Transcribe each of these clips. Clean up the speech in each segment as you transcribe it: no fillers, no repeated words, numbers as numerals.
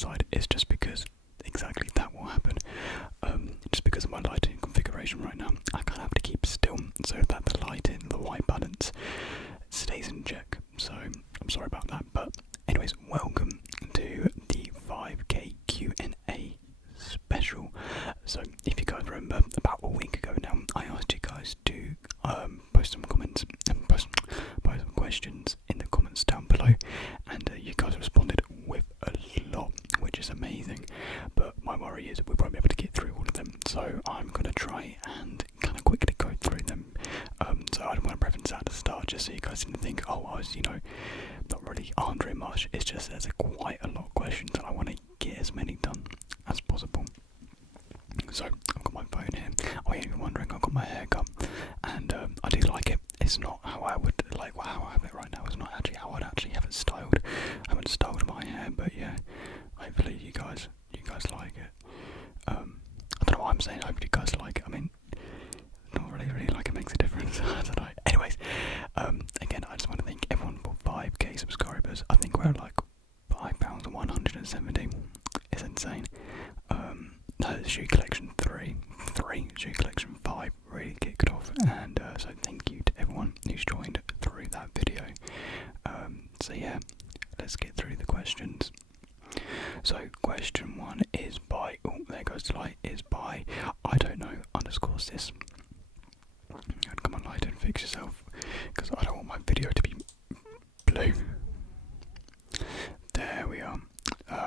side is just because exactly that will happen. Just because of my lighting configuration right now, I kind of have to keep still so that the lighting, the white balance, stays in check. So I'm sorry about that. But anyways, welcome to the 5K Q&A special. So if you guys remember, about a week ago now, I asked you guys to post some comments and post some questions in the comments down below, and you guys responded with a lot, which is amazing. But my worry is we won't be able to get through all of them, so I'm gonna try and kind of quickly go through them. So I don't want to preference at the start, just so you guys didn't think, oh, I was, not really answering much. It's just there's quite a lot of questions, and I want to get as many done as possible. So I've got my phone here. Oh yeah, you're wondering, I've got my haircut, and I do like it. It's not how I would how I have it right now. It's not actually how I'd actually have it styled. I haven't styled my hair, but yeah, hopefully you guys like it. I don't know what I'm saying. Hopefully you guys like it. I mean, not really like it makes a difference. I don't know. Anyways, again, I just want to thank everyone for 5K subscribers. I think we're at like £5,170. It's insane. Shoe collection 3, shoe collection 5 really kicked off, and so thank you to everyone who's joined through that video. So yeah, let's get through the questions. So question 1 is by, oh there goes the light, is by I don't know _sis. Come on, light, and fix yourself, because I don't want my video to be blue. There we are.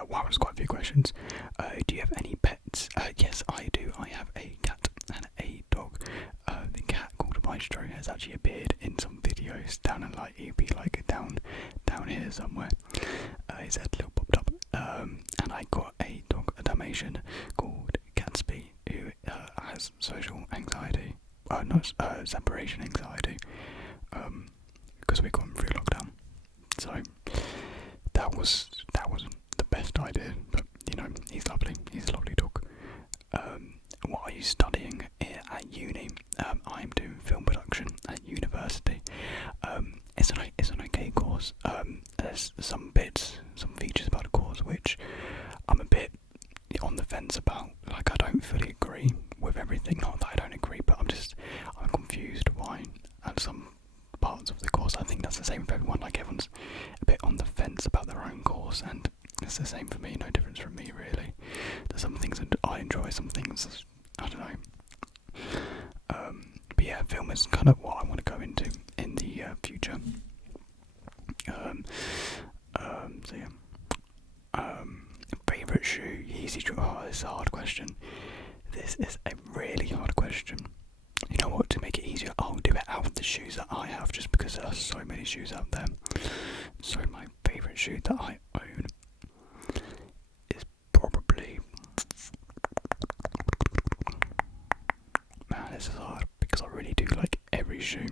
Wow, there's quite a few questions. Do you have any pets? Yes, I do. I have a cat and a dog. The cat, called Maestro, has actually appeared in some videos down in he'd be like down here somewhere. His head little popped up. And I got a dog, a Dalmatian, called Gatsby, who has social anxiety. Separation anxiety. Because we got him through lockdown. So that wasn't the best idea, but he's lovely. He's a lovely dog. What are you studying at uni? I'm doing film production at university. It's an okay course. There's some features about the course which I'm a bit on the fence about. Like, I don't fully agree with everything. Not that I don't agree, but I'm confused why at some parts of the course. I think that's the same for everyone. Like, everyone's a bit on the fence about their own course, and it's the same for me. No difference from me, really. There's some things that I enjoy, some things I don't know. But yeah, film is kind of what I want to go into in the future. So yeah. Favorite shoe, Yeezy shoe. Oh, this is a hard question. This is a really hard question. You know what, to make it easier, I'll do it out of the shoes that I have, just because there are so many shoes out there. So my favourite shoe that I own is probably... Man, this is hard, because I really do like every shoe.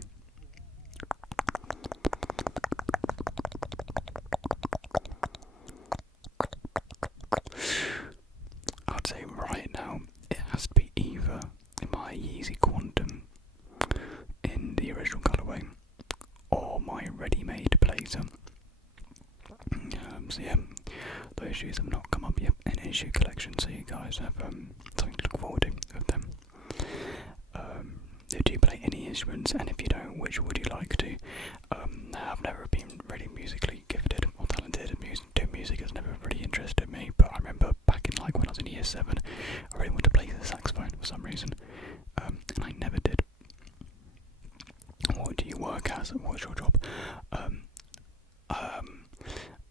I'd say right now, it has to be either my Yeezy Quantum in the original colourway, or my ready-made blazer. So yeah, those shoes have not come up yet in any shoe collection, so you guys have something to look forward to with them. Do you play any instruments, and if you don't, which would you like to? I've never been really musically gifted or talented. Doing music has never really interested me, but I remember back in when I was in year 7, I really wanted to play the saxophone for some reason, and I never did. What do you work as? What's your job?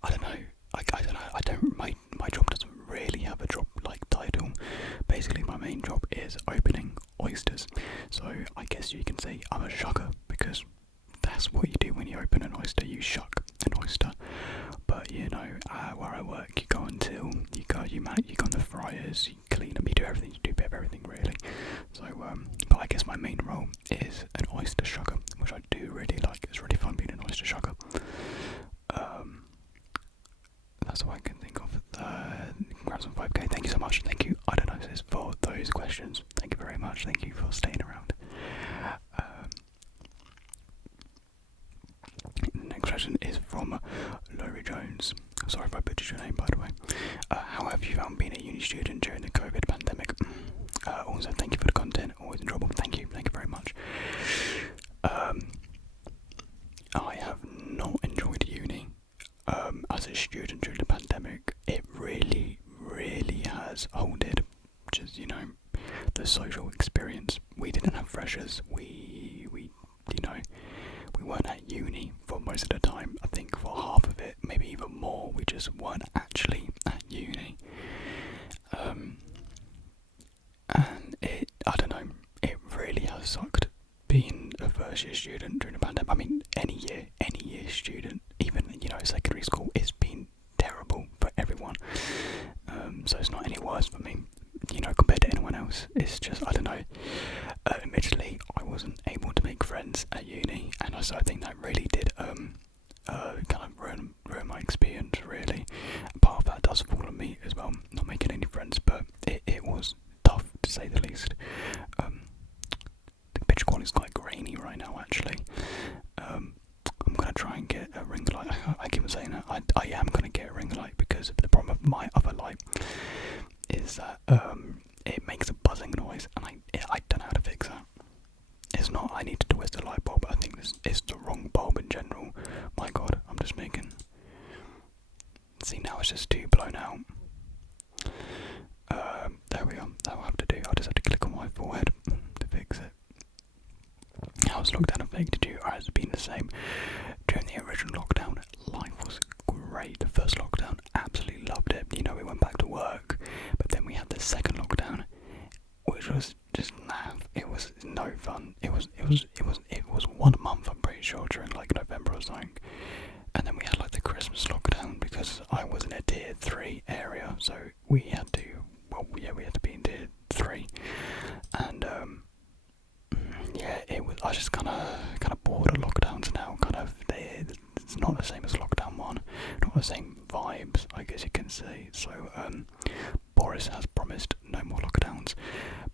I don't know. I don't know. I don't. My job doesn't really have a job title. Basically, my main job is opening oysters. So I guess you can say I'm a shugger, because that's what you do when you open an oyster. You shuck an oyster. But where I work, you go until you go on the fryers, you clean them, you do everything. You do a bit of everything, really. So, but I guess my main role is an oyster shugger, which I do really like. It's really fun being an oyster shugger. That's what I can think of. Congrats on 5K. Thank you so much. Thank you, I don't know, sis, for those questions. Thank you very much. Thank you for staying around. The next question is from Laurie Jones. Sorry if I butchered your name, by the way. How have you found being a uni student during the COVID pandemic? Also, thank you for the content. Always enjoyable. Thank you very much. I have not enjoyed uni as a student during the pandemic. It really has halted just, the social experience. We didn't have freshers. We weren't at uni for most of the time. I think for half of it, maybe even more, we just weren't actually at uni. And I don't know, it really has sucked being a first year student during the pandemic. I mean, any year student, even, secondary school, it's been terrible for everyone. So it's not any worse for me, compared to anyone else. It's just, I don't know. Admittedly, I wasn't able to make friends at uni, and I think that really did kind of ruin my experience, really. And part of that does fall on me as well, not making any friends, but it was tough, to say the least. The picture quality is quite grainy right now, actually. I'm going to try and get a ring light. I keep on saying that. I am going to get a ring light, because the problem with my other light is that it makes a buzzing noise, and I don't know how to fix that. It's not I need to twist the light bulb, I think it's the wrong bulb in general. My god, I'm just making... See, now it's just too blown out. There we are, that'll have to do. I'll just have to click on my forehead to fix it. How's lockdown affected you? Or has it been the same? During the original lockdown, life was great. The first lockdown, absolutely loved it. We went back to work, but then we had the second lockdown, which was just naff. It was no fun. It was 1 month, I'm pretty sure, during like November or something. And then we had like the Christmas lockdown, because I was in a tier 3 area, so we had to be in tier 3. And it was. I just kind of bored of lockdowns now. It's not the same as lockdown 1, not the same vibes, I guess you can say. So Boris has promised no more lockdowns,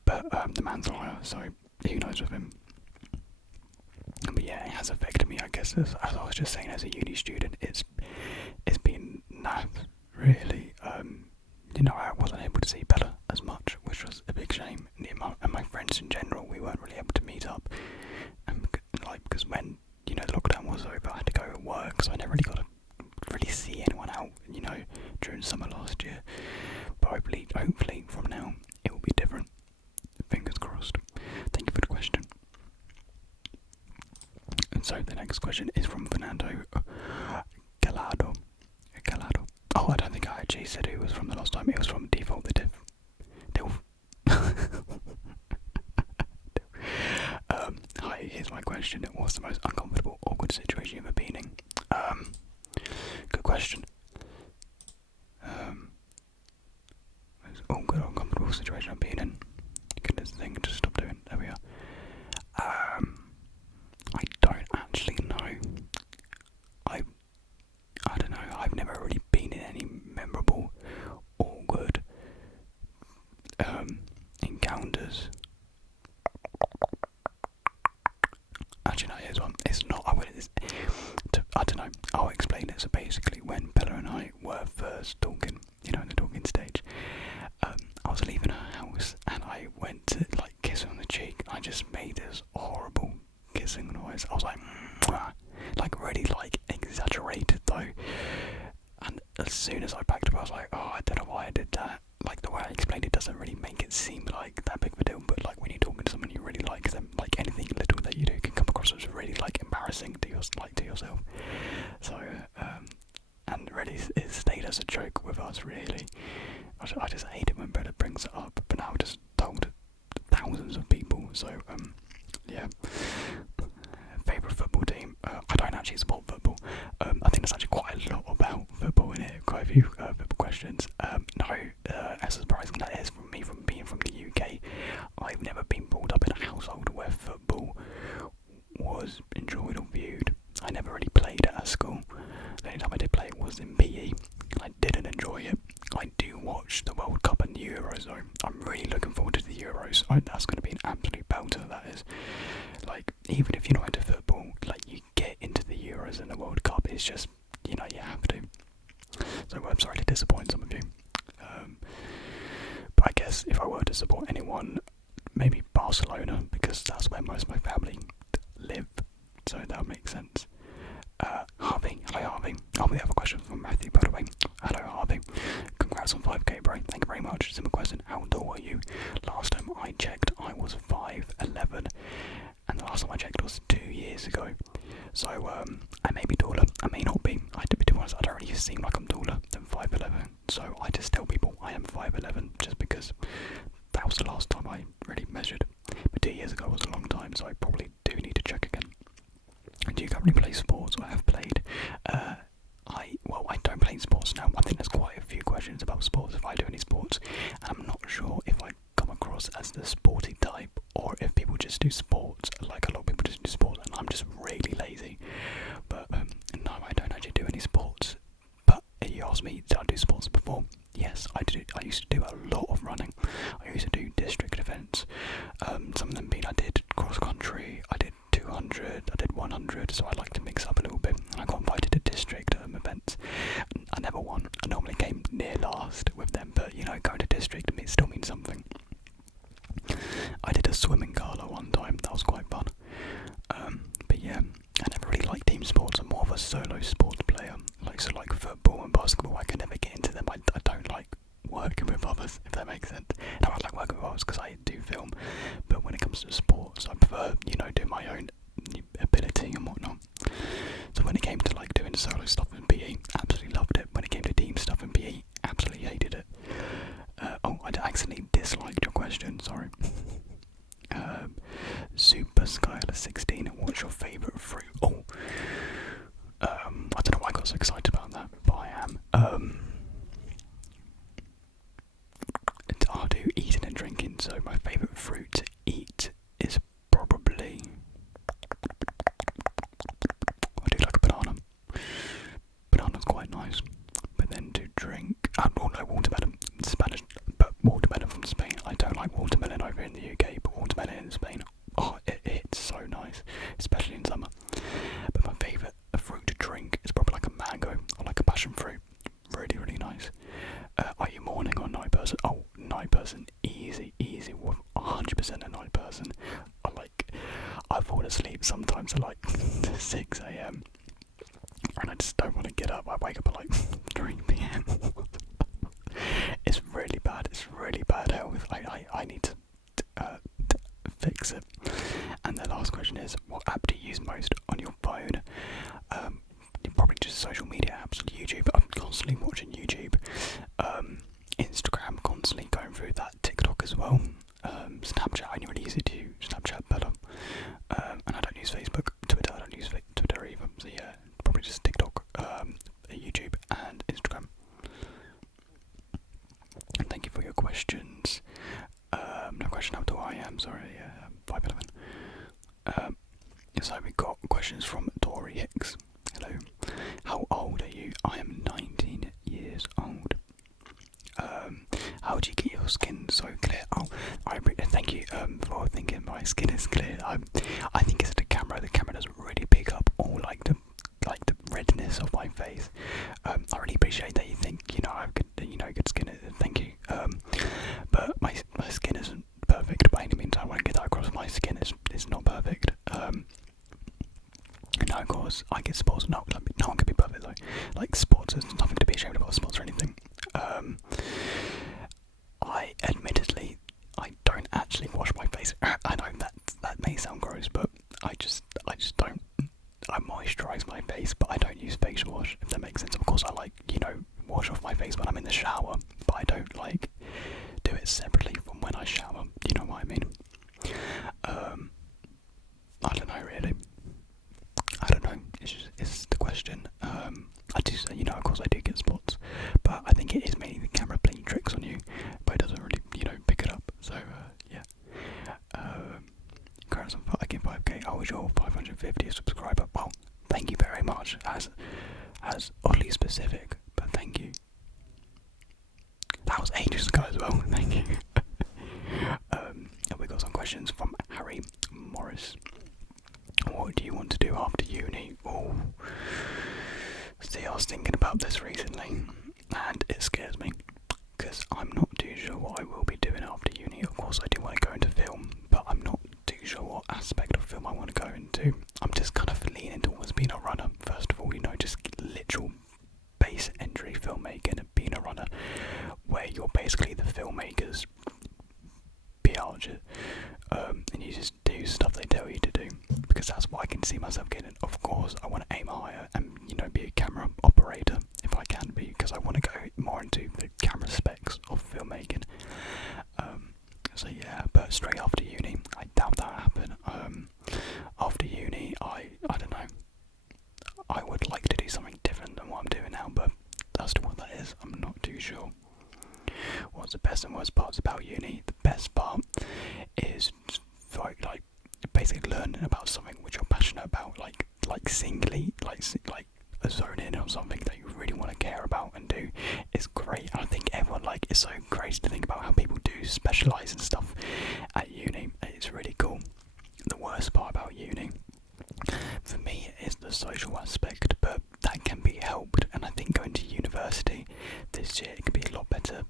but the man's a liar, so who knows with him. But yeah, it has affected me, I guess, as I was just saying, as a uni student, it's been naff, really. I wasn't able to see Bella as much, which was a big shame. And my friends in general, we weren't really able to meet up. And because when, the lockdown was over, I had to go to work, so I never really got to really see anyone out, during summer last year. But hopefully from now, it will be different. Fingers crossed. Thank you for the question. And so the next question is from Fernando Gallardo. Oh, I don't think I actually said who was from the last time. It was from Default the Diff. Hi, here's my question. What's the most uncomfortable, awkward situation you've ever been in? Good question. Most awkward, uncomfortable situation I've been in. Goodness, the thing just stop doing. There we are. I don't actually know. I don't know. I've never really been in any memorable, awkward encounters. Actually, no, here's one. It's not. I don't know. I'll explain it. So basically, when Bella and I were first talking, in the talking stage, I was leaving her house and I went to kiss her on the cheek. I just made this horrible kissing noise. I was like, mwah, really exaggerated though. And as soon as I backed up, I was like, oh, I don't know why I did that. The way I explained it doesn't really make it seem like that big of a deal, but when you're talking to someone you really like them, anything little that you do can come across as really embarrassing to yourself. So and really it stayed as a joke with us, really. I just hate it when Bella brings it up, but now I've just told thousands of people. So yeah. Favourite football team? I don't actually support football. I think there's actually quite a lot about football in it. Quite a few football questions. No, as surprising that is from me, from being from the UK, I've never been brought up in a household where football was enjoyed or viewed. I never really played it at school. The only time I did play it was in PE. I didn't enjoy it. I do watch the World Cup and the Euros though. I'm really looking forward to the Euros. That's going to be an absolute belter, that is. Even if you're not into football, you get into the Euros and the World Cup, it's just, you have to. So I'm sorry to disappoint some of you. because that's where most of my family live, so that would make sense. Harvey, hello Harvey. Oh, we have a question from Matthew, by the way. Hello Harvey. Congrats on 5k, bro. Thank you very much. Simple question. How tall are you? Last time I checked, I was 5'11", and the last time I checked was 2 years ago. So I may be taller. I may not be. To be honest, I don't really seem like I'm taller than 5'11". So I just tell people I am 5'11", just because that was the last time I really measured. But 2 years ago was a long time, so I probably do need to check again. Do you currently play sports? I have played. I don't play sports now. I think there's quite a few questions about sports, if I do any sports, and I'm not sure if I come across as the sporty type, or if people just do sports, like a lot of people just do sports, and I'm just really lazy. But no, I don't actually do any sports. But you asked me, did I do sports before? Yes, I did. I used to do a lot of running. I used to do district events. Some of them being I did cross country, I did 200, I did 100, so I like to mix up a little bit. And I got invited to district events. I never won. I normally came near last with them, but going to district it still means something. I did a swimming gala one time. That was quite fun. But yeah, I never really liked team sports. I'm more of a solo sports player. Like football and basketball, I can never get into them. I don't like working with others, if that makes sense. No, I like working with others because I do film. But when it comes to sports, I prefer, do my own ability and whatnot. So when it came to doing solo stuff in PE, absolutely loved it. When it came to team stuff in PE, absolutely hated it. I accidentally disliked your question, sorry. Super Skyler 16, what's your favourite fruit? I don't know why I got so excited about that, but I am. I do eating and drinking, so my favourite fruit to eat is probably, I do like a banana. Banana's quite nice. But then to drink, watermelon, Spanish, but watermelon from Spain. I don't like watermelon over in the UK, but watermelon in Spain, it's so nice, especially in summer. But my favourite fruit to drink is probably like a mango or like a passion fruit. Really, really nice. Are you morning or night person? Night person, easy, 100% a night person. I fall asleep sometimes at 6 a.m. and I just don't want to get up. I wake up at 3 p.m. It's really bad health. I need to fix it. And the last question is, what app do you use most on your phone? Probably just social media apps, YouTube. I'm constantly watching YouTube. Instagram, constantly going through that. TikTok as well. Snapchat, I only really use it to Snapchat better. And I don't use Facebook. Twitter, I don't use Twitter either. So yeah, probably just TikTok, YouTube and Instagram. And thank you for your questions. No question how tall I am, sorry, 5'11". So we got questions from Tori Hicks. Hello. How old are you? I am 19 years old. How do you get your skin so clear? Thank you for thinking my skin is clear. I think it's the camera. The camera doesn't really pick up all the redness of my face. I really appreciate that you think I have good skin. Thank you. But my skin isn't perfect by any means. I want to get that across. My skin is not perfect. No, of course, I get spots. No one can be perfect though. Spots, there's nothing to be ashamed about spots or anything. I admittedly, I don't actually wash my face. I know that may sound gross, but I just don't. I moisturise my face, but I don't use facial wash, if that makes sense. Of course, I wash off my face when I'm in the shower, but I don't do it separately from when I shower. You know what I mean? I don't know really. I don't know. It's the question. I do say, of course I do get spots, but I think it is mainly the camera playing tricks on you, but it doesn't really, pick it up. So yeah. Congrats on 5k. I was your 550th subscriber. Well, thank you very much. As oddly specific, but thank you. That was ages ago as well. Thank you. And we got some questions from Harry Morris. What do you want to do after uni? See, I was thinking about this recently, and it scares me, because I'm not too sure what I will be doing after uni. Of course, I do want to go into film, but I'm not too sure what aspect of film I want to go into. I'm just kind of leaning towards being a runner, first of all, just literal base entry filmmaking and being a runner, where you're basically the filmmaker's PR, and you just do stuff they tell you to do, because that's what I can see myself getting. Of course, I want to aim higher and be a camera operator if I can be, because I want to go more into the camera specs of filmmaking. So yeah, but straight after uni, I doubt that'll happen. After uni, I don't know. I would like to do something different than what I'm doing now, but as to what that is, I'm not too sure. What's the best and worst parts about uni? The best part is like basically learning about something which you're passionate about, like singly, like zone in on something that you really want to care about and do. Is great. I think everyone it's so crazy to think about how people do specialise and stuff at uni. It's really cool. The worst part about uni, for me, is the social aspect, but that can be helped, and I think going to university this year, it can be a lot better.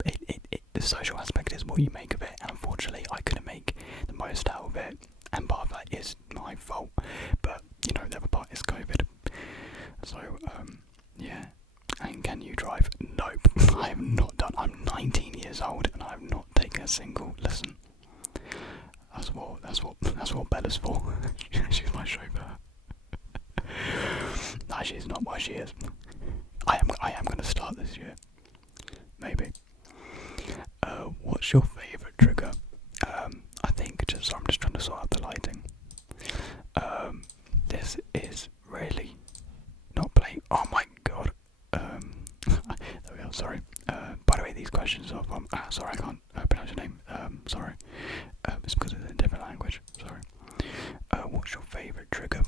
The social aspect is what you make of it, and unfortunately I couldn't make the most out of it, and part of that is my fault, but the other part is COVID. So yeah. And can you drive? Nope. I have not done. I'm 19 years old and I have not taken a single lesson. That's what Bella's for. She's my chauffeur. No, she's not. Why she is. I am going to start this year. Maybe. What's your favourite trigger? I think I'm just trying to sort out the lighting. This is really not playing. Oh my god. There we go. Sorry. By the way, these questions are from. Sorry, I can't pronounce your name. Sorry. It's because it's in a different language. Sorry. What's your favourite trigger?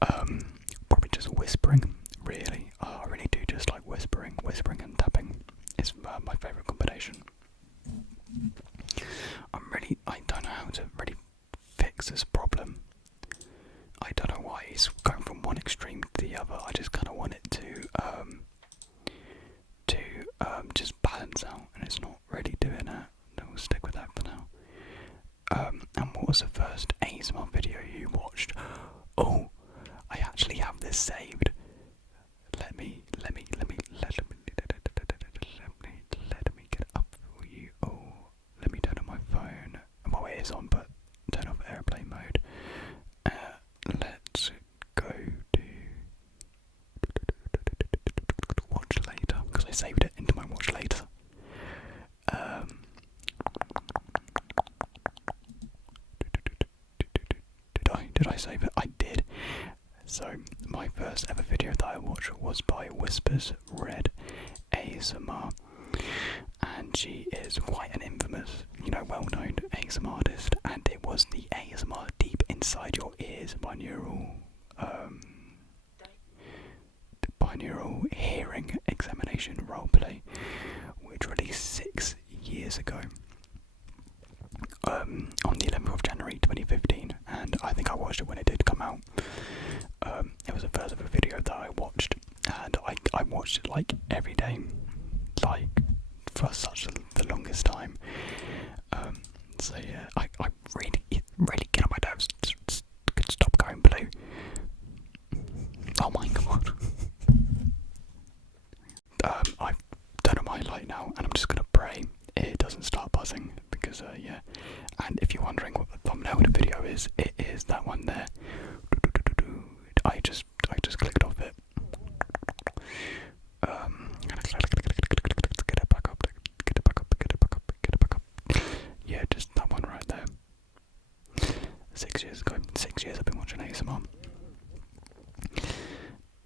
Probably just whispering. Really. I really do just like whispering and tapping. It's my favourite combination. I don't know how to really fix this problem. I don't know why it's going from one extreme to the other. I just kind of want it to just balance out, and it's not really doing that. No, we'll stick with that for now. And what was the first ASMR video you watched? Oh, I actually have this saved. Let me get it up for you. Oh, let me turn on my phone. Well, it is on, but turn off airplane mode. Let's go to watch later, because I saved it into my watch later. Did I save it? I did. So my first ever video that I watched was by Whispers Red ASMR, and she is quite an infamous, well-known ASMR artist, and it was the ASMR Deep Inside Your Ears binaural hearing examination roleplay, which released 6 years ago. On the 11th of January 2015, and I think I watched it when it did come out. It was the first ever video that I watched, and I watched it every day, for the longest time. So yeah, I really get on my nerves. Could stop going blue. Oh my god. I've done my light now, and I'm just gonna pray it doesn't start buzzing, because yeah. And if you're wondering what the thumbnail of the video is, it is that one there. I just clicked off it. Get it back up. Yeah, just that one right there. 6 years ago. 6 years I've been watching ASMR.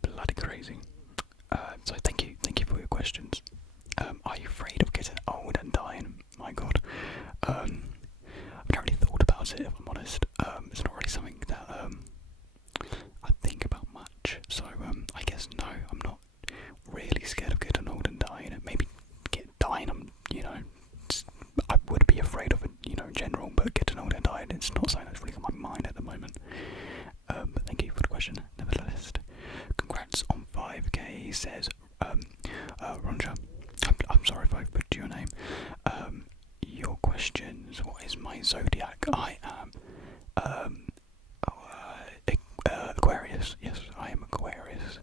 Bloody crazy. So thank you for your questions. Are you afraid of getting old and dying? My god. I've never really thought about it, if I'm honest. It's not really something Aquarius. Yes, I am Aquarius.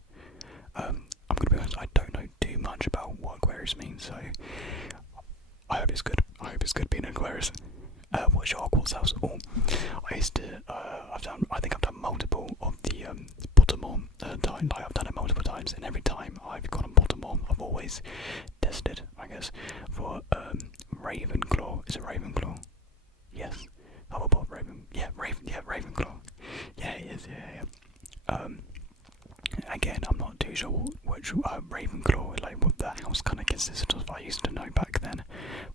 I'm gonna be honest, I don't know too much about what Aquarius means, so I hope it's good. I hope it's good being an Aquarius. What's your Hogwarts house? Oh, I used to. I think I've done multiple of the Pottermore time. Like I've done it multiple times, and every time I've gone on Pottermore, I've always tested, I guess, for Ravenclaw. Is it Ravenclaw? Yes. Hufflepuff, Ravenclaw. Yeah, it is. Yeah. Again, I'm not too sure which Ravenclaw, like what the house kind of consisted of. I used to know back then,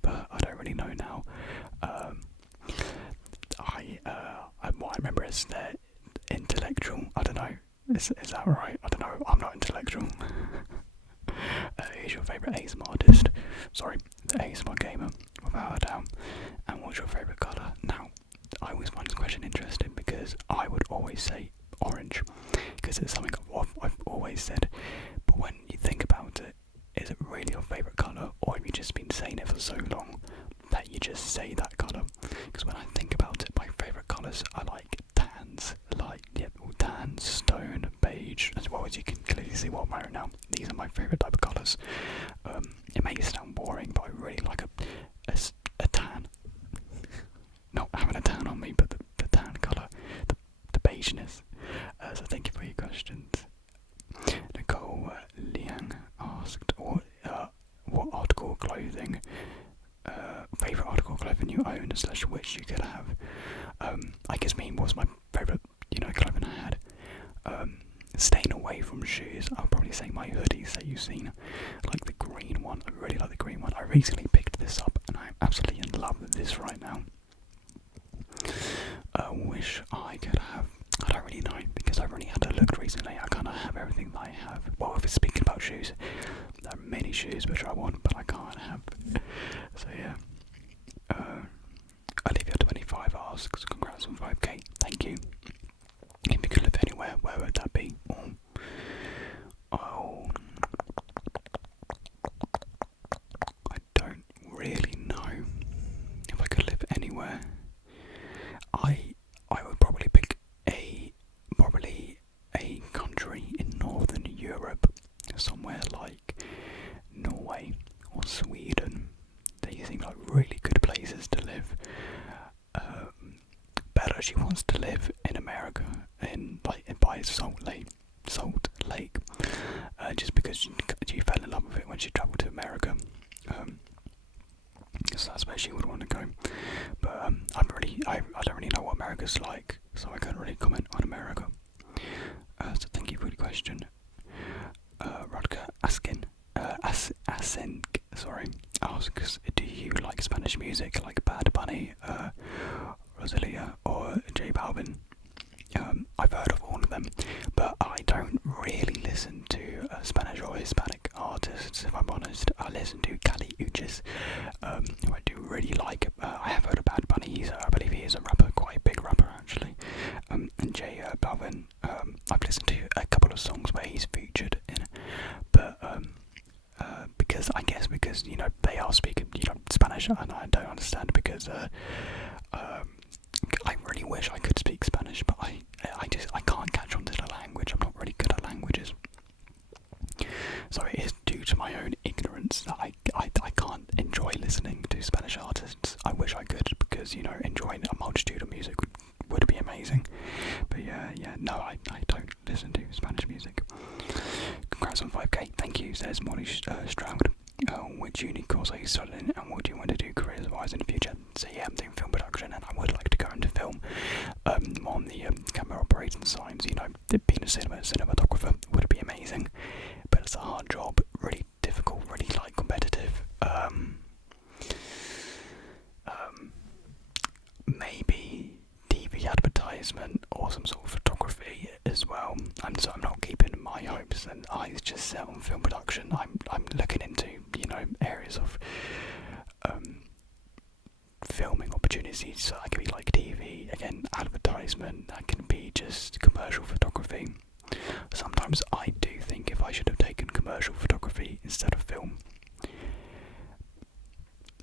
but I don't really know now. What I remember is they're intellectual. I don't know. Is that right? I don't know. I'm not intellectual. Who's your favourite ASMR artist? Sorry, the ASMR gamer, without a doubt. And what's your favourite colour? Now, I always find this question interesting because I would always say orange, because it's something I've always said. But when you think about it, is it really your favourite colour, or have you just been saying it for so long that you just say that colour? Because when I think about it, my favourite colours are like tans, tan, stone, beige, as well as you can clearly see what I'm wearing now. These are my favourite type of colours. It may sound boring, but I really like a tan. Not having a tan on me, but the tan colour, the beigeness. So thank you for your questions. Nicole Liang asked, what article of clothing, favourite article of clothing you own / which you could have. I guess mine was my favourite, clothing I had. Staying away from shoes, I'll probably say my hoodies that you've seen, like the green one. I really like the green one. I recently picked this up and I'm absolutely in love with this right now. Wish I could have. I don't really know because I've only had to look recently. I kind of have everything that I have. Well, if it's speaking about shoes, there are many shoes which I want, but I can't have. So yeah. Olivia25 asks, congrats on 5k. Thank you. If you could live anywhere, where would that be? Oh. I don't really know. If I could live anywhere, I would probably pick a country in Northern Europe, somewhere like Norway or Sweden. They seem like really good places to live. Bella, she wants to live in America, by Salt Lake, just because she fell in love with it when she travelled to America. So that's where she would want to go. But I don't really know what America's like, so I can't really comment on America. So thank you for the question. Rodka Asenk, asks, do you like Spanish music like Bad Bunny, Rosalia or J Balvin? I've heard of all of them, but I don't really listen to Spanish or Hispanic artists, if I'm honest. I listen to Kali Uchis, who I do really like. I have heard of Bad Bunny. I believe he is a rapper, quite a big rapper actually. And J Balvin, I've listened to a couple of songs where he's featured in, but because they are speaking Spanish, and I don't understand because I really wish I could speak Spanish, but I can't catch on to the language. I'm not really good at languages, so it is due to my own ignorance that I can't enjoy listening to Spanish artists. I wish I could, because enjoying a multitude of music would be amazing. But no, I don't listen to Spanish music. Congrats on 5k. Thank you, says Molly Stroud. Which uni course are you studying, and what do you want to do careers-wise in the future? So yeah, I'm doing film production, and I would like to go into film on the camera operating signs. Being a cinematographer would be amazing, but it's a hard job, really difficult, really competitive. Maybe TV advertisement or some sort of photography as well. I'm not keeping my hopes and eyes just set on film production. I'm looking into areas of filming opportunities. So that can be like TV, again advertisement. That can be just commercial photography. Sometimes I do think if I should have taken commercial photography instead of film.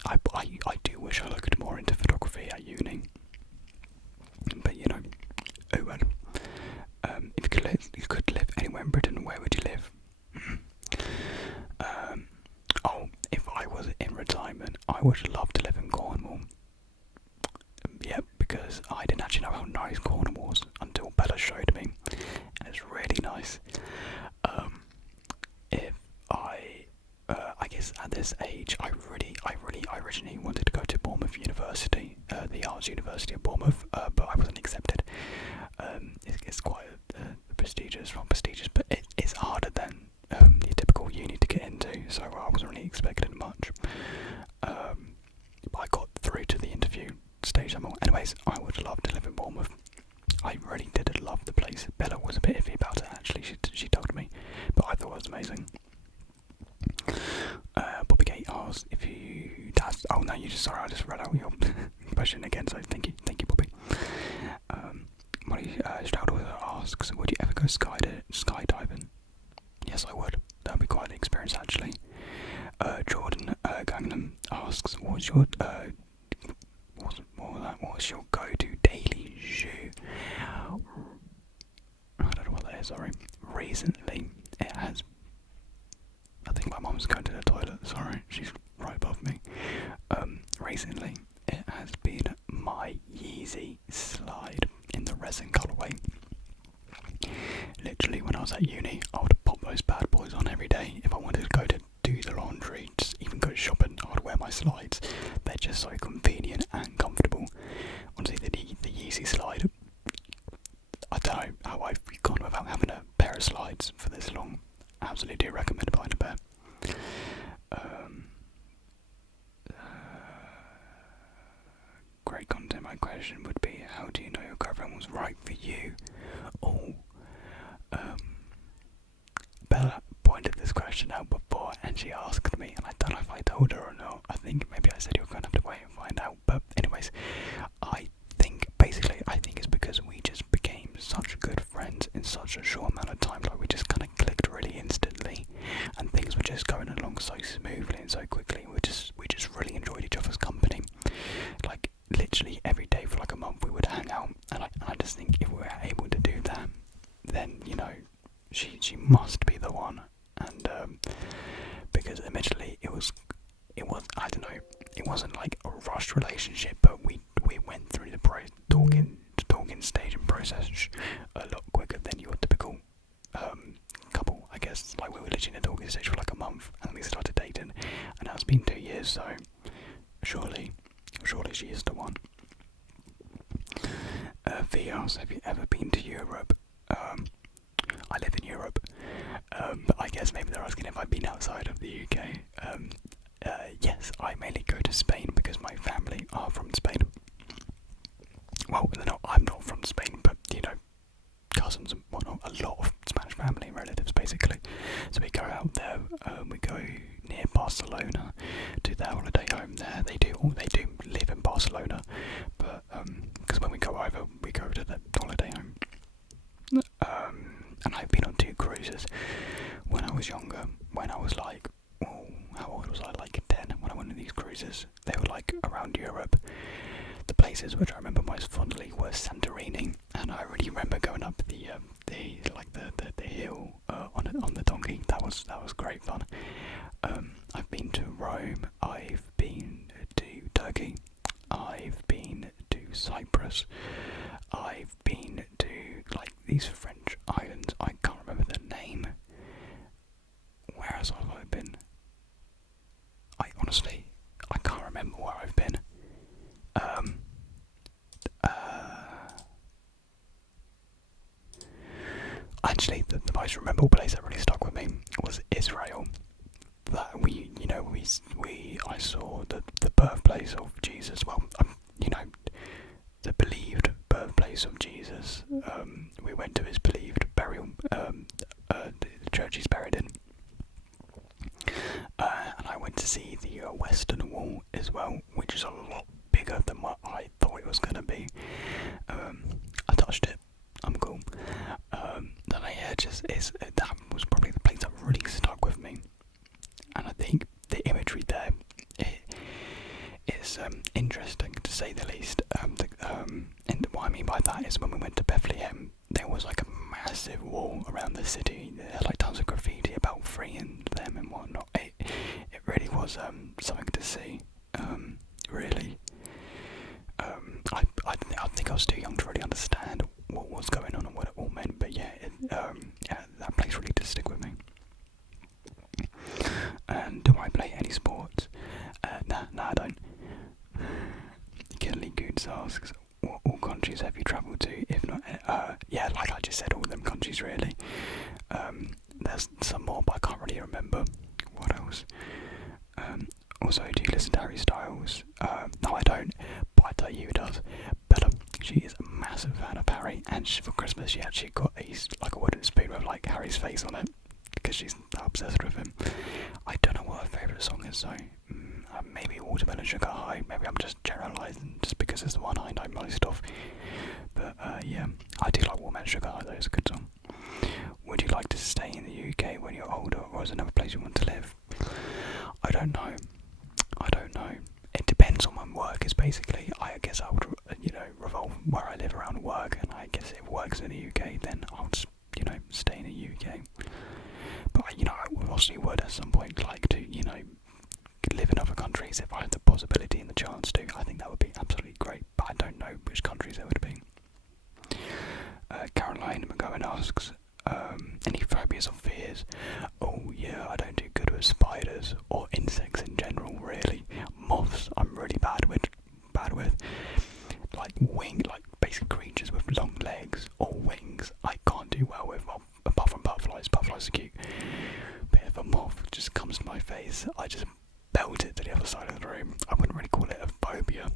I do wish I looked more into photography at uni. But oh well. If you could live you could live anywhere in Britain, where would you live? Oh, if I was in retirement, I would love to live in Cornwall. Yeah, because I didn't actually know how nice Cornwall was until Bella showed me, and it's really nice. If I guess at this age, I originally wanted to go to Bournemouth University, the Arts University of Bournemouth, but I wasn't accepted. It's quite prestigious, not prestigious, but it's harder than the typical uni to get into, so I wasn't really expecting much. But I got through to the interview stage somehow. Anyways, I would love to live in Bournemouth. I really did love the place. Bella was a bit iffy about it actually, she told me, but I thought it was amazing. Bobby Gate asks if you... oh no, sorry, I just read out your question again, so thank you Bobby. Stroudel asks, would you ever go skydiving? Yes, I would. That would be quite an experience actually. Jordan Gangnam asks, what's your go-to daily shoe? I don't know what that is, sorry. Recently, it has... I think my mum's going to the toilet, sorry, she's right above me. Recently, it has been my Yeezy Slide in the resin colourway. Literally, when I was at uni, I would pop those bad boys on every day. If I wanted to go to do the laundry, just even go shopping, I would wear my slides. They're just so convenient and comfortable. Honestly, the Yeezy Slide, I don't know how I've gone without having a pair of slides for this long. Absolutely do recommend buying a pair. Great content. My question would be, how do you know your girlfriend was right for you? Oh, Bella pointed this question out before and she asked me, and I don't know if I told her or not. I think maybe I said you were going to have to wait and find out, but anyways, I think it's because we just became such good friends in such a short amount of time. Like, we just kind of clicked really instantly, and things were just going along so smoothly and so quickly. We just really enjoyed each other's company. Like, literally every day for like a month we would hang out, and I just think if we were able to do that, then, you know, she must be the one. And because admittedly it was I don't know, it wasn't like a rushed relationship, but we went through the talking stage and process a lot quicker than your typical couple, I guess. Like, we were literally in the talking stage for like a month, and then we started dating, and now it's been 2 years, so surely she is the one. V asks, have you ever been to Europe? I live in Europe, but I guess maybe they're asking if I've been outside of the UK. Yes, I mainly go to Spain because my family are from Spain. Well, no, I'm not from Spain, but, you know, cousins and whatnot, a lot of Spanish family and relatives basically. So we go out there, we go near Barcelona to their holiday home there. They do live in Barcelona, but because when we go to the holiday home. And I've been on 2 cruises when I was younger, when I was like, how old was I, like 10, when I went on these cruises. They were like around Europe. The places which I remember most fondly were Santorini, and I really remember going up the hill on the donkey. That was great fun. I've been to Rome, I've been to Turkey, I've been to Cyprus, I've been to like these French islands. I can't remember the name. Where else have I been? I can't remember where I've been. Actually, the most memorable place that really stuck with me was Israel. That I saw the birthplace of Jesus. Well, the believed birthplace of Jesus. We went to his believed burial, the church he's buried in. And I went to see the Western Wall as well, which is a lot bigger than what I thought it was going to be. I touched it. I'm cool. That was probably the place that really stuck with me. And I think the imagery there is interesting, to say the least. And what I mean by that is, when we went to Bethlehem, there was like a massive wall around the city. There are like tons of graffiti about freeing them and whatnot. It really was something to see. Really. I think I was too young to really understand what was going on and what it all meant. But yeah, that place really did stick with me. And do I play any sports? Nah, I don't. Kelly Goods asks, what all countries have you travelled to? If not, yeah, like I just said, all them countries really. There's some more, but I can't really remember. What else? Also, do you listen to Harry Styles? No, I don't, but I tell you who does. Bella, she is a massive fan of Harry, and for Christmas she actually got like a wooden spoon with like Harry's face on it, because she's obsessed with him. I don't know what her favourite song is though. Maybe Watermelon Sugar High. Maybe I'm just generalising just because it's the one I know most of. But yeah, I do like Watermelon Sugar High though, it's a good song. Would you like to stay in the UK when you're older, or is there another place you want to live? I don't know. It depends on my work is basically. I guess I would, revolve where I live around work, and I guess if work's in the UK, then I'll just, stay in the UK. But, I obviously would at some point like to, live in other countries if I had the possibility and the chance to. I think that would be absolutely great, but I don't know which countries it would be. Caroline McGowan asks, any phobias or fears? Oh yeah, I don't do good with spiders or insects in general, really. Moths, I'm really bad with. Like basic creatures with long legs or wings, I can't do well with. Well, apart from butterflies. Butterflies are cute. But if a moth just comes to my face, I just belt it to the other side of the room. I wouldn't really call it a phobia.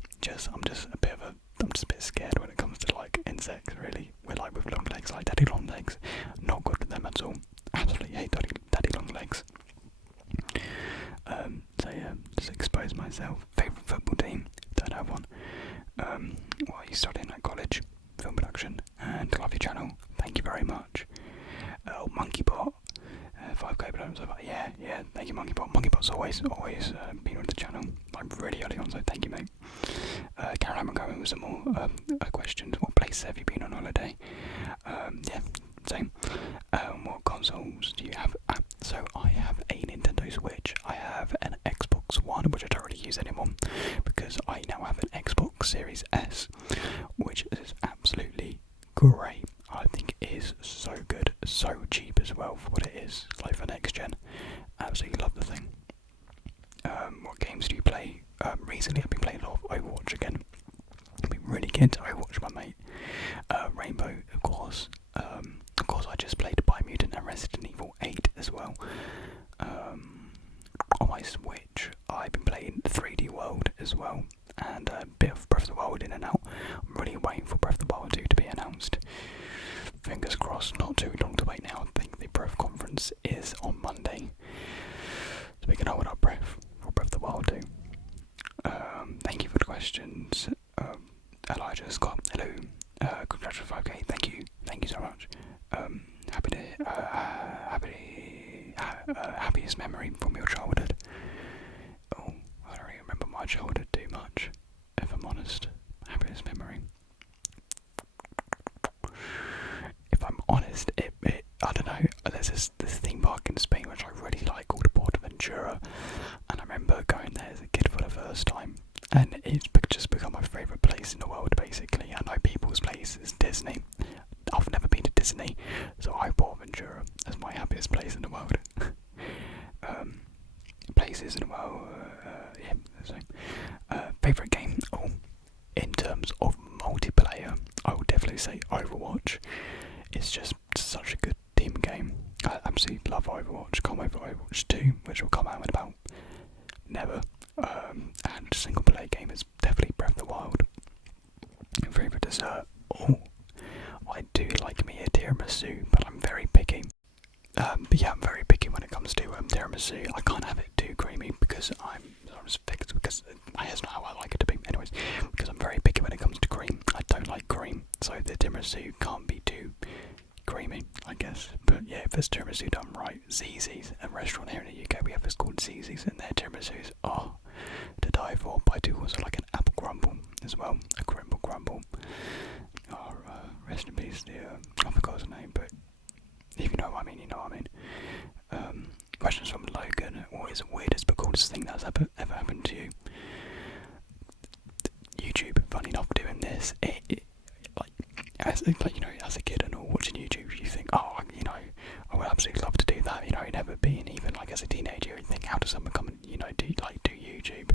I'm just a bit scared when it comes to like insects. Really, with long legs, like daddy long legs. Not good with them at all. Absolutely hate daddy long legs. So yeah, just expose myself. Favourite football team? Don't have one. What are you studying at college? Film production. And love your channel. Thank you very much. Monkeybot. 5k balloons over. Yeah, thank you, Monkeybot. Monkeybot's always been on the channel. I'm really early on, so thank you, mate. Caroline McGowan with some more questions. What places have you been on holiday? Yeah, same. What consoles do you have? So I have a Nintendo Switch. I have an Xbox One, which I don't really use anymore because I now have an Xbox Series S, which is absolutely great. I think it is so good, so cheap as well for what it is, like for next gen. Absolutely love the thing. What games do you play? Recently I've been playing a lot of Overwatch again. I've been really getting to Overwatch, my mate. Rainbow, of course. I just played Biomutant and Resident Evil 8 as well. On my Switch, I've been playing 3D World as well, and a bit of Breath of the Wild in and out. I'm really waiting for Breath of the Wild 2 to be announced. Fingers crossed, not too long to wait now. I think the Breath conference is on Monday, so we can hold our breath for Breath of the Wild 2. Thank you for the questions. Elijah Scott, hello. Congrats for 5k, thank you so much. Happiest memory from your childhood? Oh, I don't really remember my childhood too much, if I'm honest. Happiest memory. If I'm honest, I don't know, there's this theme park in Spain which I really like called Portaventura, and I remember going there as a kid for the first time, and it's just become my favourite place in the world basically. I know people's place is Disney. I've never been to Disney, so I have Portaventura as my happiest place in the world. Places in the world, yeah, so. Favourite game? Oh, in terms of multiplayer, I would definitely say Overwatch. It's just such a good team game. I absolutely love Overwatch. Can't wait for Overwatch 2, which will come out in about never. And single player game is definitely Breath of the Wild. Favourite dessert? Oh, I do like me a tiramisu, but I'm very picky. But yeah, I'm very picky when it comes to tiramisu. I can't have it too creamy because I'm fixed, because that's not how I like it to be. Anyways, because I'm very picky when it comes to cream. I don't like cream, so the tiramisu can't be too creamy, I guess. But yeah, if it's tiramisu done right, Zzz's, a restaurant here in the UK, we have this called Zzz's, and their tiramisus are to die for. But I do also like an apple crumble as well, a crumble. Rest in peace, I forgot his name, but If you know what I mean, you know what I mean. Questions from Logan. What is the weirdest but coolest thing that's ever happened to you? YouTube. Funny enough, doing this, as a kid and all watching YouTube, you think, oh, I would absolutely love to do that. Never been, even like as a teenager, you think, how does someone come and do YouTube?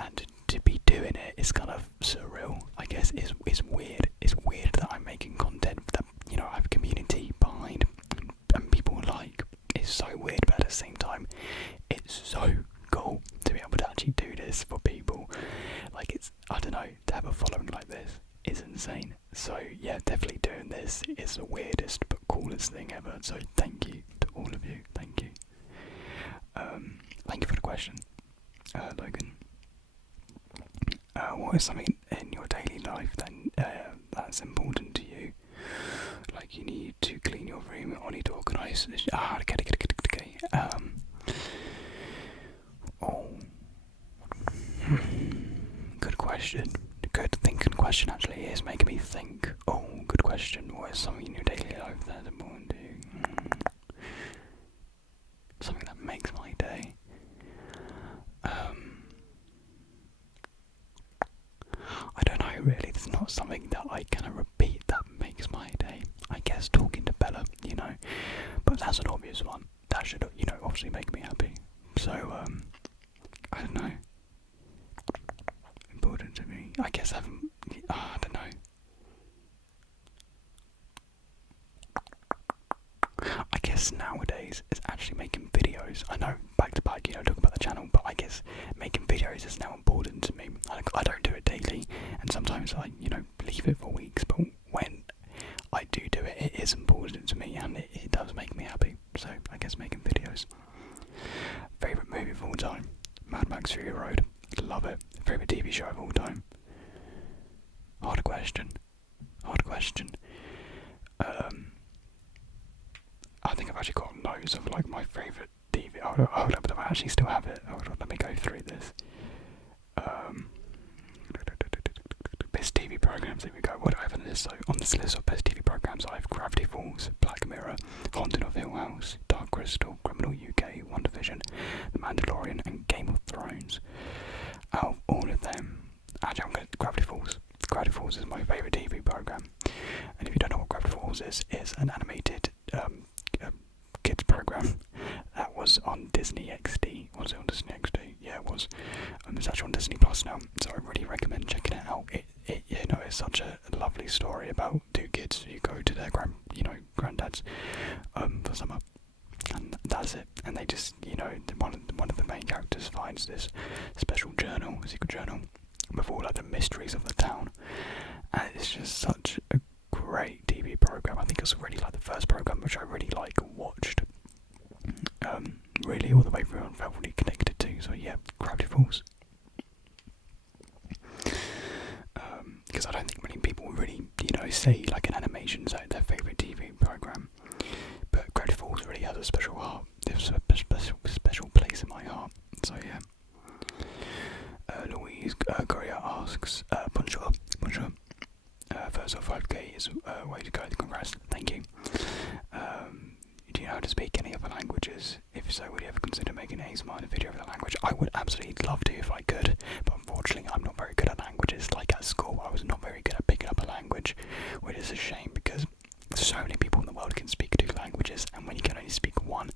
And to be doing it is kind of surreal. I guess it's weird. It's weird that I'm making content that I have a community behind and people like. It's so weird, but at the same time, it's so cool to be able to actually do this for people. Like, I don't know, to have a following like this is insane. So yeah, definitely doing this is the weirdest but coolest thing ever. So thank you to all of you. Thank you. Thank you for the question, Logan. What is something in your daily life that's important to you? Like you need to clean your room or need to organise. Okay. Good question. Good thinking question actually is making me think. Oh, good question. What is something in your daily life that's important to you? Something that makes my day. I don't know really. There's not something that I kind of repeat that makes my day. I guess talking to Bella, but that's an obvious one. That should, obviously make me happy. So, I don't know. Important to me. I guess I don't know. I guess nowadays it's actually making videos. I know back to back, talking about the channel, but I guess making videos is now important to me. I don't do it daily, and sometimes I, leave it for weeks, but when I do it, it is important to me, and it does make me happy. So I guess making videos. Favourite movie of all time? Mad Max Fury Road. Love it. Favourite TV show of all time? Hard question. I think I've actually got loads of like my favourite TV. Hold up, do I actually still have it? Hold on, let me go through this. Best TV programs. Here we go. What do I have on this? So on this list of best TV programs, I have Gravity Falls, Black Mirror, Haunted of Hill House, Dark Crystal, Criminal UK, One Division, The Mandalorian, and Game of Thrones. Out of all of them, actually I'm going to Gravity Falls. Gravity Falls is my favourite TV program. And if you don't know what Gravity Falls is an animated kids program that was on Disney XD. Was it on Disney XD? Yeah, it was. It's actually on Disney Plus now, so I really recommend checking it out. It's such a lovely story about two kids who go to their granddad's for summer, and that's it. And they just, one of the main characters finds this special journal, a secret journal, with all like the mysteries of the town, and it's just such a great TV program. I think it's really like the first program which I really watched. Really all the way through and felt really connected to. So yeah, Gravity Falls. Because I don't think many people really, say like an animation's their favourite TV program. But Gravity Falls really has a special heart. There's a special place in my heart. So yeah. Louise Goria asks, bonjour. First off, 5k is a way to go. Congrats. Thank you. Do you know how to speak any other languages? If so, would you ever consider making a ASMR video of that language? I would absolutely love to if I could, but unfortunately I'm not very good at languages. Like at school, I was not very good at picking up a language, which is a shame because so many people in the world can speak two languages, and when you can only speak one,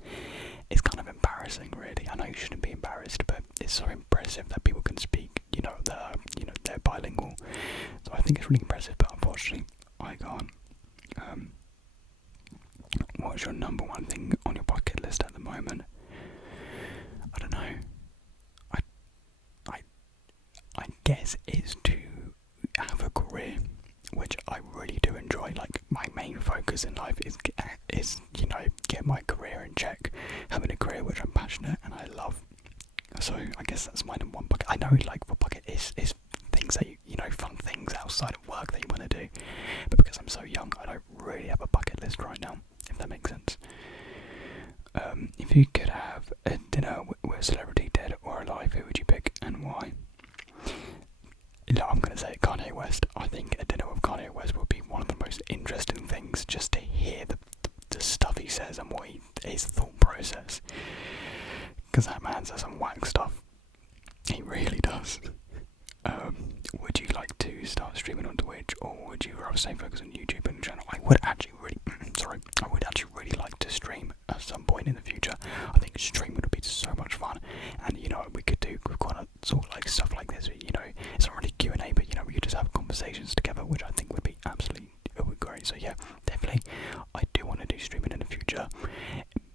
it's kind of embarrassing, really. I know you shouldn't be embarrassed, but it's so impressive that people can speak, they're bilingual. So I think it's really impressive, but unfortunately, I can't. What's your number one thing on your bucket list at the moment? I don't know. I guess it's to have a career, which I really do enjoy. Like my main focus in life is get my career in check, having a career which I'm passionate and I love. So I guess that's my number one bucket. I know like for bucket is things that fun things outside of work that you want to do, but because I'm so young, I don't really have a bucket list right now, if that makes sense. If you could have a dinner with a celebrity, dead or alive, who would you pick and why? I'm going to say Kanye West. I think a dinner with Kanye West would be one of the most interesting things, just to hear the would actually really, I would actually really like to stream at some point in the future. I think streaming would be so much fun, and you know, we've got sort of like stuff like this. You know, it's not really Q&A, but you know, we could just have conversations together, which I think would be absolutely great. So yeah, definitely, I do want to do streaming in the future.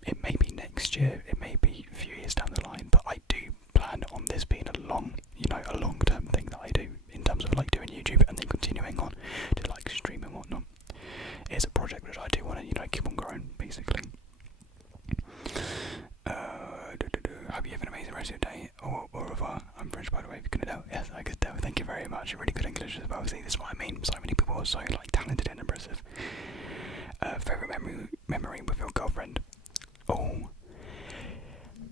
It may be next year, it may be a few years down the line, but I do plan on this being a long-term thing that I do in terms of like doing YouTube and then continuing on to like stream and whatnot. It's a project that I do want to, you know, keep on growing, basically. Hope you have an amazing rest of your day. Au revoir. I'm French, by the way, if you couldn't tell. Yes, I could tell. Thank you very much. Really good English as well. See, this is what I mean. So many people are so like talented and impressive. Favorite memory with your girlfriend? Oh,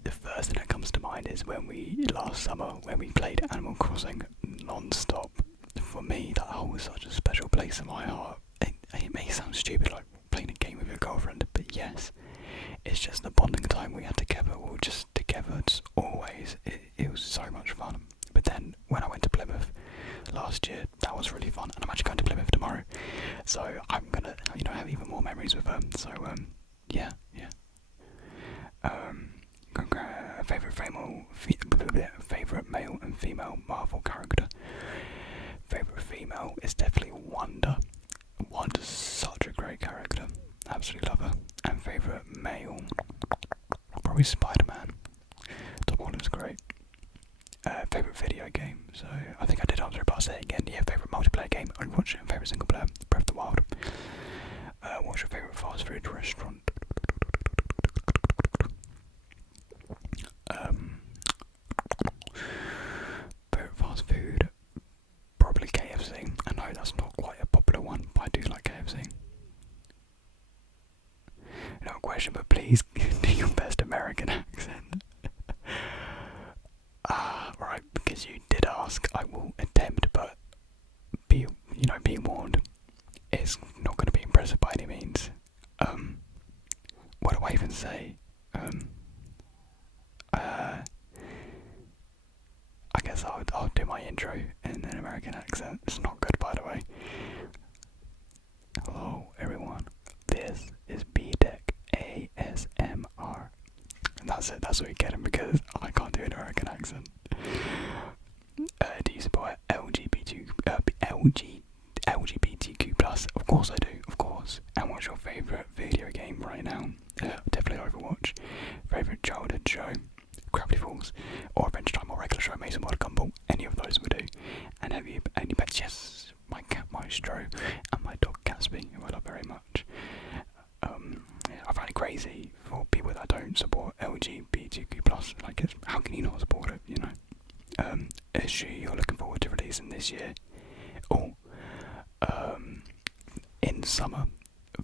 the first thing that comes to mind is last summer when we played Animal Crossing non-stop. For me, that holds such a special place in my heart. It may sound stupid, like playing a game with your girlfriend, but yes, it's just the bonding time we had together. We were just together, just always. It was so much fun. But then when I went to Plymouth last year, that was really fun, and I'm actually going to Plymouth tomorrow, so I'm gonna, you know, have even more memories with them. So yeah. Favorite male and female Marvel character. Favorite female is definitely Wanda. Wanda's such a great character. Absolutely love her. And favorite male, probably Spider-Man. Tom Holland's great. Favorite video game. So I think I did answer it, but I'll say it again. Yeah, favorite multiplayer game. Only watch it. Favorite single player. Breath of the Wild. What's your favorite fast food restaurant? Favorite fast food, probably KFC. I know that's not quite a popular one, but I do like KFC. No question, but please do your best American accent. Right, because you did ask, I will attempt, but be warned, it's not going to be impressive by any means. What do I even say? I guess I'll do my intro in an American accent. It's not good, by the way. Hello, everyone. This is B-Tech ASMR. And that's it. That's what you're getting because I can't do an American accent. Do you support LGBTQ plus? Of course I do. Of course. And what's your favourite video game right now? Definitely Overwatch. Favourite childhood show? Gravity Falls, or Adventure Time, or regular show, Mason World Gumball, any of those would do. And have you any pets? Yes, my cat Maestro and my dog Gatsby, who I love very much. I find it crazy for people that don't support LGBTQ+. Like, how can you not support it, you know? Issue you're looking forward to releasing this year? Or, in summer,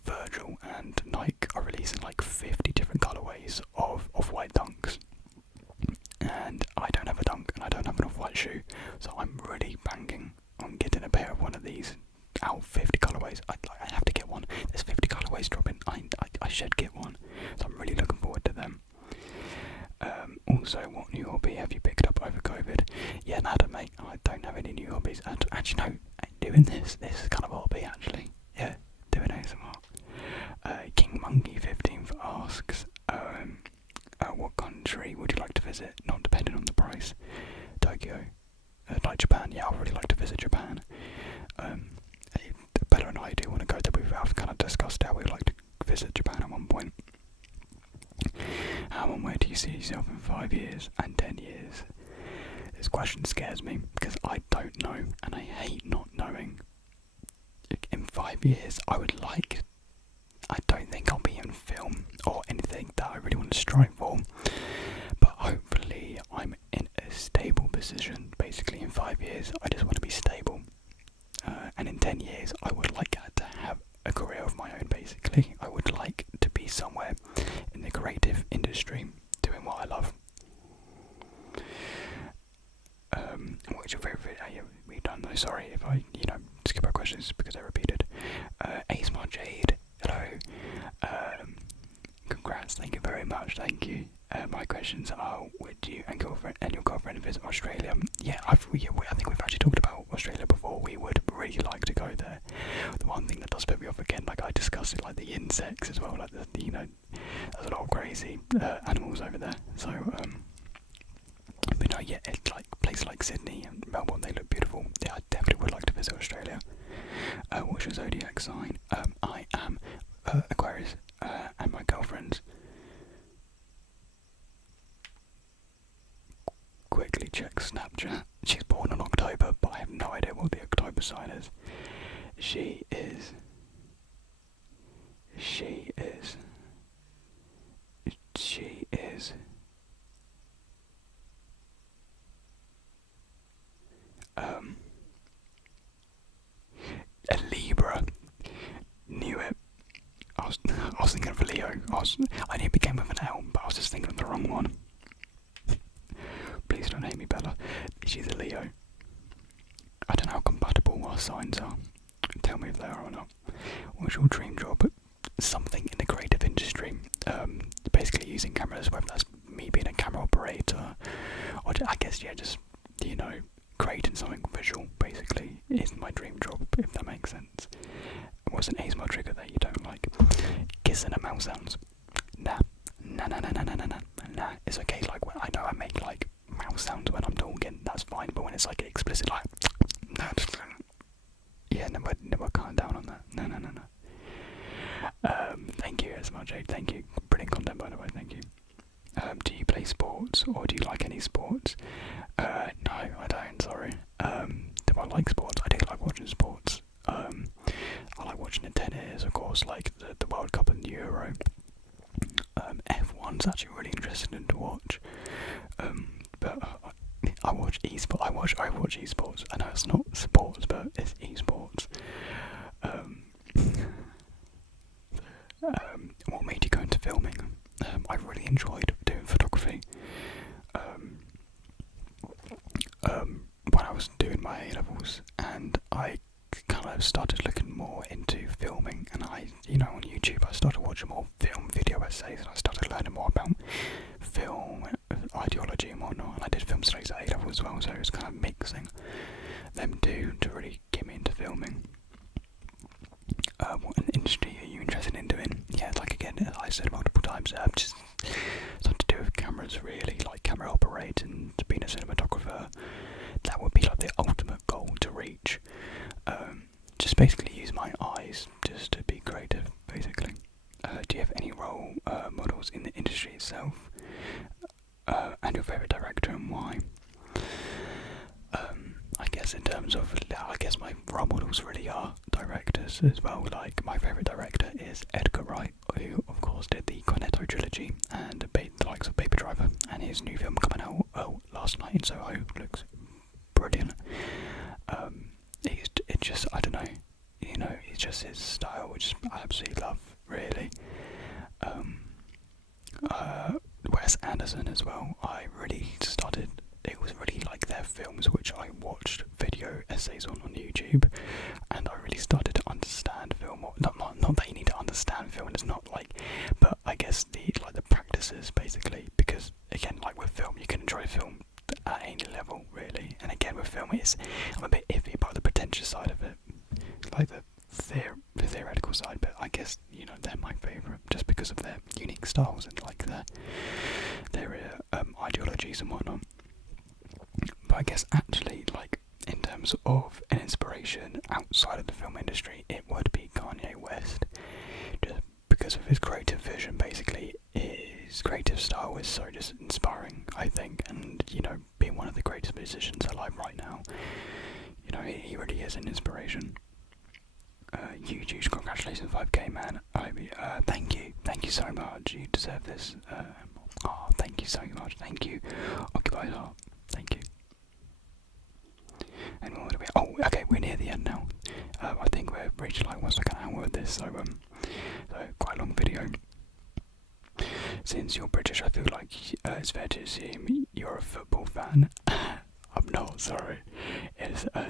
Virgil and Nike are releasing like 50 different colourways of Off-White dunks. And I don't have a dunk and I don't have an Off-White shoe, so I'm really banking on getting a pair of one of these out of 50 colourways. I have to get one. There's 50 colourways dropping. I should get one, so I'm really looking forward to them. Also, what new hobby have you picked up over COVID? Yeah, nada, mate. I don't have any new hobbies. Actually, no. Doing this is kind of a hobby, actually. Yeah, doing ASMR. King Monkey 15th asks, what country would you like to visit? Not depending on the price. Tokyo. Like Japan. Yeah, I'd really like to visit Japan. Bella and I do want to go there. We've kind of discussed how we'd like to visit Japan at one point. How and where do you see yourself in 5 years and 10 years? This question scares me because I don't know and I hate not knowing. In 5 years, I don't think I'll be in film or anything that I really want to strive for, but hopefully I'm in a stable position. Basically, in 5 years, I just want to be stable, and in 10 years, I would like to have a career of my own. Basically, I would like to be somewhere in the creative industry, doing what I love. What's your favourite video? Yeah, we've done those. Sorry if I, skip our questions because they're repeated. Is My Jade, hello. Congrats, thank you very much, thank you. My questions are: would you and your girlfriend visit Australia? Yeah, I think we've actually talked about Australia before. We would really like to go there. The one thing that does put me off again, like I discussed it, like the insects as well. Like there's a lot of crazy animals over there. So but no, yeah, it's like places like Sydney and Melbourne. They look beautiful. Yeah, I definitely would like to visit Australia. What's your zodiac sign? I am Aquarius, and my girlfriend's. Quickly check Snapchat. She's born in October, but I have no idea what the October sign is. She is. A Libra. Knew it. I was thinking of a Leo. I knew it began with an L, but I was just thinking of the wrong one. Please don't hate me, Bella. She's a Leo. I don't know how compatible our signs are. Tell me if they are or not. What's your dream job? Something in the creative industry. Basically using cameras, whether that's me being a camera operator, or I guess, yeah, just, creating something visual, basically, is my dream job, if that makes sense. What's an ASMR trigger that you don't like? Kissing and mouth sounds. Nah. It's okay, like, when I know I make, like, mouth sounds when I'm talking, that's fine, but when it's, like, explicit, like, yeah, never calm down on that. No. Thank you, ASMR Jade, thank you. Brilliant content, by the way, thank you. Do you play sports, or do you like any sports? No, I don't, sorry. Do I like sports? I do like watching sports. I like watching the tennis, of course, like the World Cup and the Euro. F1's actually really interesting to watch. But I watch esports. I watch esports. I know it's not sports, but it's esports. What made you go into filming? I really enjoyed doing photography. When I was doing my A-levels, and I kind of started looking more into filming, and on YouTube I started watching more film video essays, and I started learning more about film ideology and whatnot, and I did film studies at A-level as well, so it was kind of mixing them two to really get me into filming. What industry are you interested in doing? Yeah, like again, I said multiple times, just something to do with cameras, really, like camera operating, being a cinematographer. That would be like the ultimate goal to reach. Just basically use my eyes just to be creative, basically. Do you have any role models in the industry itself? And your favourite director and why? I guess in terms of, my role models really are directors as well. Like, my favourite director is Edgar Wright, who of course did the Cornetto trilogy and the likes of Baby Driver, and his new film coming out last night in Soho looks brilliant. It's just, I don't know, it's just his style, which I absolutely love, really. Wes Anderson as well, it was really like their films which I watched video essays on YouTube, and I really started to understand film. Not that you need to understand film, it's not like, but I guess the practices, basically, because again, like with film, you can enjoy film at any level, really, and again with film, I'm a bit iffy about the pretentious side of it, like the theoretical side, but I guess, they're my favourite, just because of their unique styles and like their ideologies and whatnot. But I guess actually, like, in terms of an inspiration outside of the film industry, it would be Kanye West, just because of his creative vision. Basically, his creative style is so just inspiring, I think, and being one of the greatest musicians alive right now, he really is an inspiration. Huge congratulations, 5k, man. Thank you so much. You deserve this. Thank you so much. Thank you, Occupied Heart. Thank you. And what are we? Oh, okay, we're near the end now. I think we're reaching like almost like an hour with this, so quite a long video. Since you're British, I feel like it's fair to assume you're a football fan. I'm not, sorry.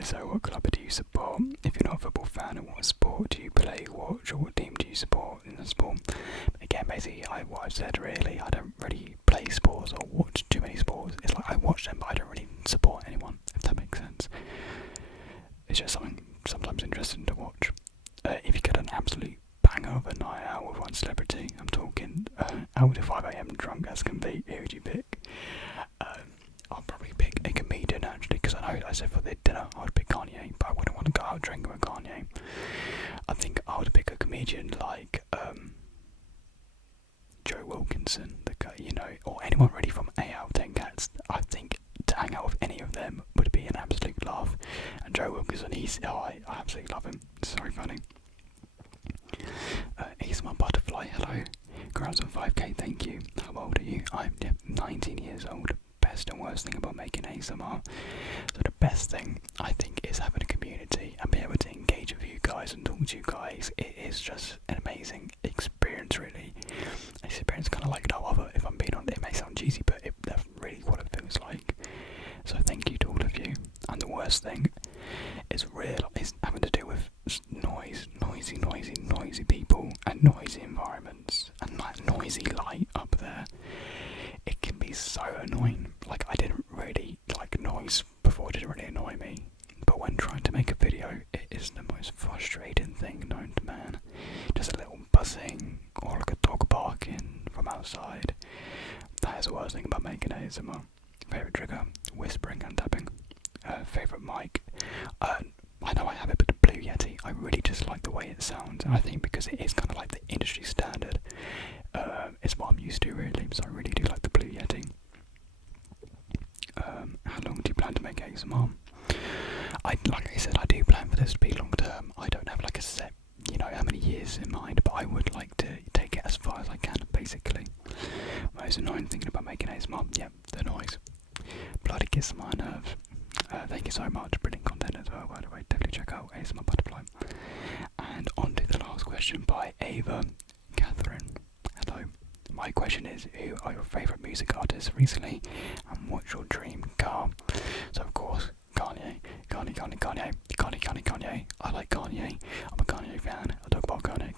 So what club do you support? If you're not a football fan, what sport do you play, watch, or what team do you support in the sport? again, basically, what I've said really, I don't really play sports or watch too many sports. It's like I watch them, but I don't really support anyone, if that makes sense. It's just something sometimes interesting to watch. If you get an absolute banger of a night out with one celebrity, I'm talking out to 5 AM drunk as can be, who would you pick? I'll probably pick a comedian actually, because I know I said for the dinner I'd pick Kanye, but I wouldn't want to go out drinking with Kanye. I think I would pick a comedian like Joe Wilkinson, the guy, you know, or anyone really from 8 out of 10 Cats. I think to hang out with any of them would be an absolute laugh. And Joe Wilkinson, I absolutely love him. It's so funny. He's my butterfly. Hello. Congrats on 5k. Thank you. How old are you? I'm 19 years old. Best and worst thing about making ASMR. So the best thing I think is having a community and be able to engage with you guys and talk to you guys. It is just an amazing experience, really. Experience kind of like no other. If I'm being honest, it may sound cheesy, but that's really what it feels like. So thank you to all of you. And the worst thing is having to deal with noisy people and noisy environments and like noisy light up there. It can be so annoying. Like I didn't really like noise before; it didn't really annoy me. But when trying to make a video, it is the most frustrating thing known to man. Just a little buzzing or like a dog barking from outside. That is the worst thing about making ASMR. Favorite trigger: whispering and tapping. Favorite mic: I know I have it, but the Blue Yeti. I really just like the way it sounds, and I think because it is kind of like the industry standard, it's what I'm used to really. So I really do like the Blue Yeti. How long do you plan to make ASMR? Like I said, I do plan for this to be long term. I don't have like a set, how many years in mind, but I would like to take it as far as I can, basically. Most annoying thing about making ASMR, the noise. Bloody gets on my nerves. Thank you so much, brilliant content as well, by the way. Definitely check out ASMR Butterfly. And on to the last question by Ava Catherine. Hello. My question is, who are your favourite music artists recently, and what's your dream car? So of course, Kanye. I like Kanye. I'm a Kanye fan. I talk about Kanye.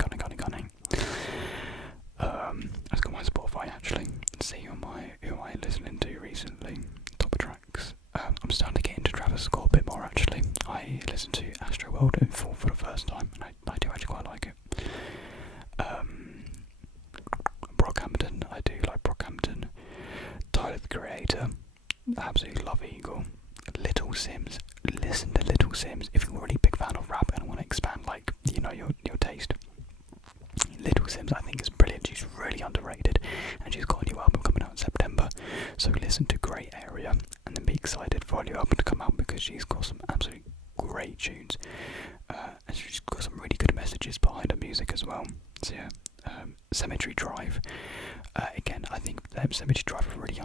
Let's go on my Spotify actually. See who am I listening to recently. Top tracks. I'm starting to get into Travis Scott a bit more actually. I listened to Astro World in full for the first time, and I do actually quite like it. Brockhampton, I do like Brockhampton. Tyler the Creator, absolutely love Eagle. Little Sims, listen to Little Sims if you're already a big fan of rap and want to expand your taste. Little Sims I think is brilliant. She's really underrated, and she's got a new album coming out in September, so listen to Grey Area and then be excited for a new album to come out, because she's got some absolutely great tunes, and she's got some really good messages behind her music as well. So Cemetery Drive, again I think Cemetery Drive is really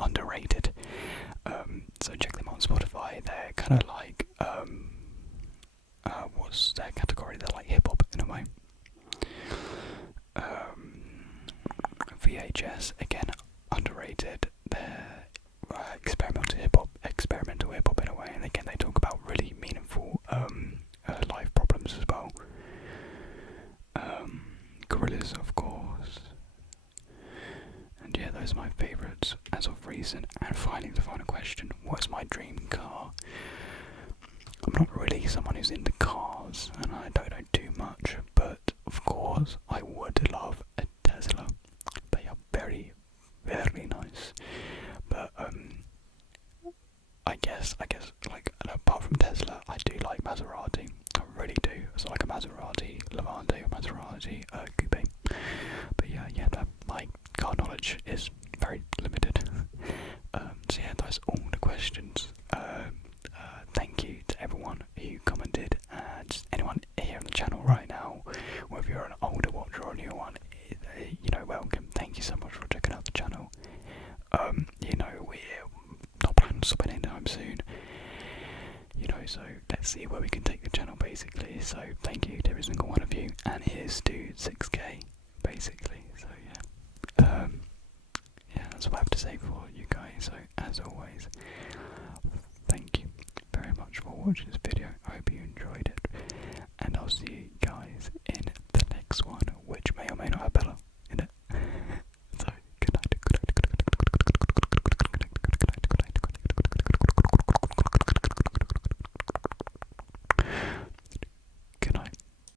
underrated, so check them out on Spotify. They're kind of like what's their category? They're like hip hop in a way. VHS, again underrated. They're experimental hip hop in a way, and again they talk about really meaningful life problems as well. Gorillaz, of course, and those are my favourites as of recent. And finally, the final question: what's my dream car? I'm not really someone who's into cars, and I don't know too much, but of course I would love a Tesla. They are very, very nice. But I guess like apart from Tesla, I do like Maserati. I really do. So like a Maserati Levante or Maserati Coupe. But my car knowledge is very limited. So that's all the questions. Thank you to everyone who commented, and just anyone here on the channel right now, whether you're an older watcher or a new one, welcome. Thank you so much for checking out the channel. We're not planning on stopping anytime soon. So let's see where we can take the channel basically. So thank you to every single one of you, and here's to 6k basically. So that's what I have to say for you guys. So as always, thank you very much for watching this video. I hope you enjoyed it, and I'll see